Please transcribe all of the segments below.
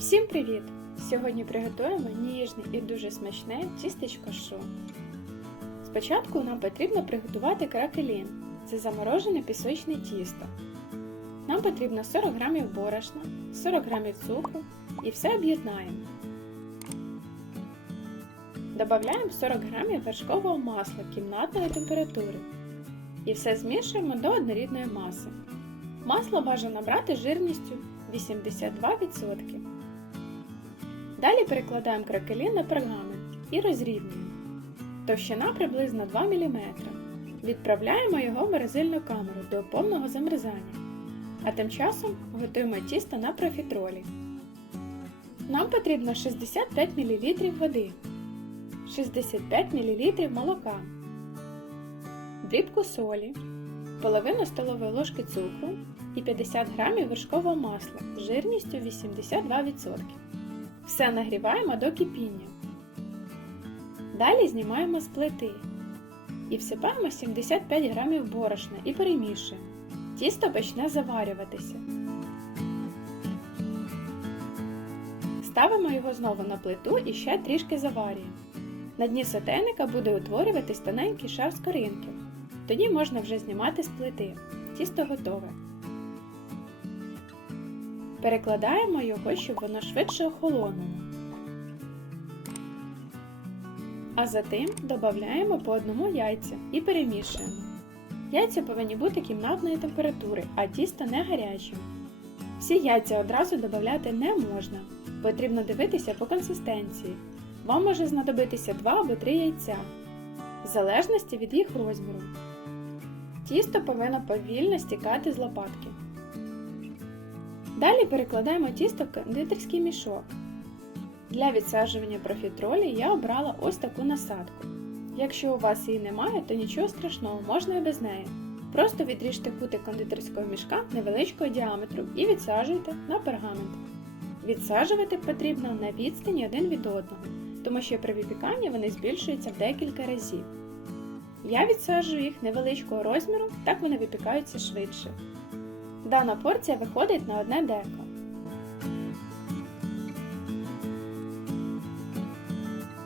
Всім привіт! Сьогодні приготуємо ніжне і дуже смачне тістечко шу. Спочатку нам потрібно приготувати кракелін. Це заморожене пісочне тісто. Нам потрібно 40 г борошна, 40 г цукру і все об'єднаємо. Добавляємо 40 г вершкового масла кімнатної температури і все змішуємо до однорідної маси. Масло бажано брати жирністю 82%. Далі перекладаємо кракелін на пергамент і розрівнюємо. Товщина приблизно 2 мм. Відправляємо його в морозильну камеру до повного замерзання. А тим часом готуємо тісто на профітролі. Нам потрібно 65 мл води, 65 мл молока, дрібку солі, половину столової ложки цукру і 50 г вершкового масла жирністю 82%. Все нагріваємо до кипіння. Далі знімаємо з плити і всипаємо 75 г борошна і перемішуємо. Тісто почне заварюватися. Ставимо його знову на плиту і ще трішки заварюємо. На дні сотейника буде утворюватись тоненький шар скоринки. Тоді можна вже знімати з плити. Тісто готове. Перекладаємо його, щоб воно швидше охолонуло. А затим додаємо по одному яйця і перемішуємо. Яйця повинні бути кімнатної температури, а тісто не гарячим. Всі яйця одразу додати не можна. Потрібно дивитися по консистенції. Вам може знадобитися 2 або 3 яйця, в залежності від їх розміру. Тісто повинно повільно стікати з лопатки. Далі перекладаємо тісто в кондитерський мішок. Для відсаджування профітролі я обрала ось таку насадку. Якщо у вас її немає, то нічого страшного, можна і без неї. Просто відріжте кутик кондитерського мішка невеличкого діаметру і відсаджуйте на пергамент. Відсаджувати потрібно на відстані один від одного, тому що при випіканні вони збільшуються в декілька разів. Я відсаджую їх невеличкого розміру, так вони випікаються швидше. Дана порція виходить на одне деко.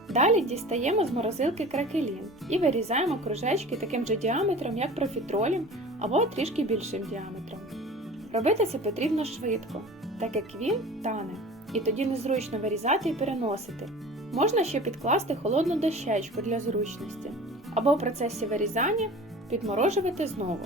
Далі дістаємо з морозилки кракелін і вирізаємо кружечки таким же діаметром, як профітролем, або трішки більшим діаметром. Робити це потрібно швидко, так як він тане, і тоді незручно вирізати і переносити. Можна ще підкласти холодну дощечку для зручності, або в процесі вирізання підморожувати знову.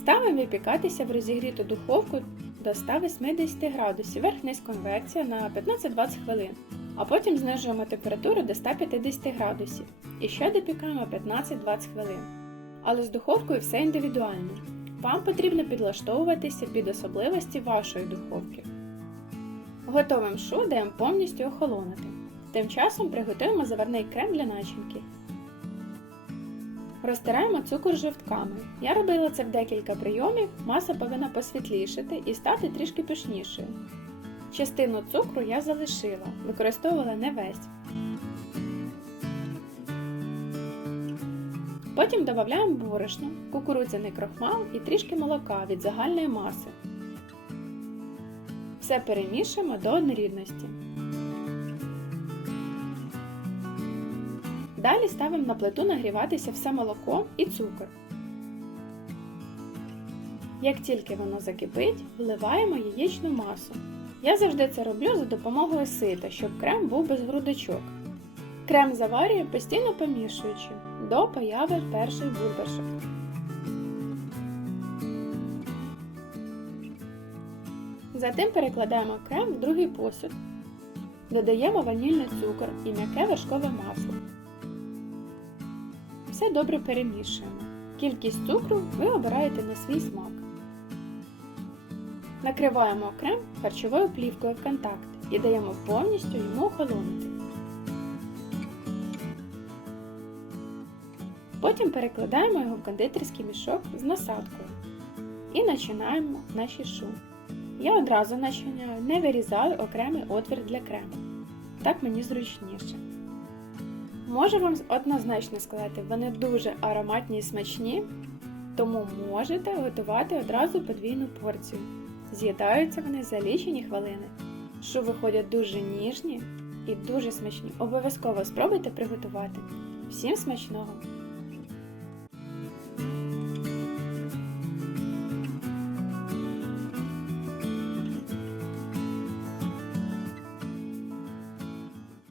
Ставимо випікатися в розігріту духовку до 180 градусів, верх-низ конвекція на 15-20 хвилин, а потім знижуємо температуру до 150 градусів і ще допікаємо 15-20 хвилин. Але з духовкою все індивідуально. Вам потрібно підлаштовуватися під особливості вашої духовки. Готовим даємо повністю охолонути. Тим часом приготуємо заварний крем для начинки. Розтираємо цукор жовтками. Я робила це в декілька прийомів, маса повинна посвітлішати і стати трішки пишнішою. Частину цукру я залишила, використовувала не весь. Потім додаємо борошно, кукурудзяний крохмал і трішки молока від загальної маси. Все перемішуємо до однорідності. Далі ставимо на плиту нагріватися все молоко і цукор. Як тільки воно закипить, вливаємо яєчну масу. Я завжди це роблю за допомогою сита, щоб крем був без грудочок. Крем заварюю постійно помішуючи до появи перших бульбашок. Затим перекладаємо крем в другий посуд. Додаємо ванільний цукор і м'яке вершкове масло. Все добре перемішуємо. Кількість цукру ви обираєте на свій смак. Накриваємо крем харчовою плівкою в контакт і даємо повністю йому охолонути. Потім перекладаємо його в кондитерський мішок з насадкою і починаємо наші шу. Я одразу начиняю, не вирізаю окремий отвір для крему. Так мені зручніше. Можу вам однозначно сказати, вони дуже ароматні і смачні, тому можете готувати одразу подвійну порцію. З'їдаються вони за лічені хвилини. що виходять дуже ніжні і дуже смачні. Обов'язково спробуйте приготувати. Всім смачного!